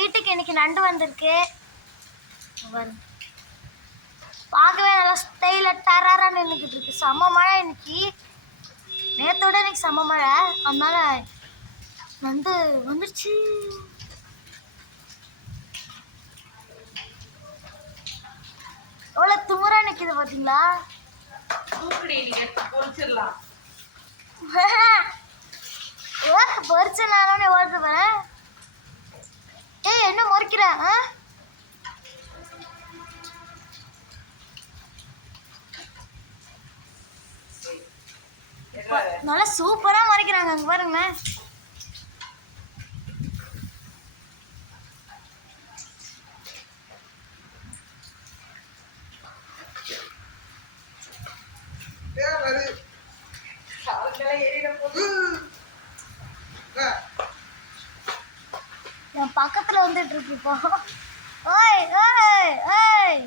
வீட்டுக்கு இன்னைக்கு நண்டு வந்திருக்கு. பார்க்கவே நல்லா ஸ்டைலில் டராரான்னு நின்றுக்கிட்டு இருக்கு. செம்ம மழை இன்னைக்கு. நேத்தோட இன்னைக்கு செம்ம மழை. அதனால நண்டு வந்துருச்சு. எவ்வளோ துமுறா நிற்கிது பார்த்தீங்களா ஆ? நல்லா சூப்பரா மறைக்கிறாங்க அங்க பாருங்களேன் அவங்களாம் பக்கத்தில் வந்துட்டு இருக்கு இப்போ. ஓய் ஓய் ஓய்.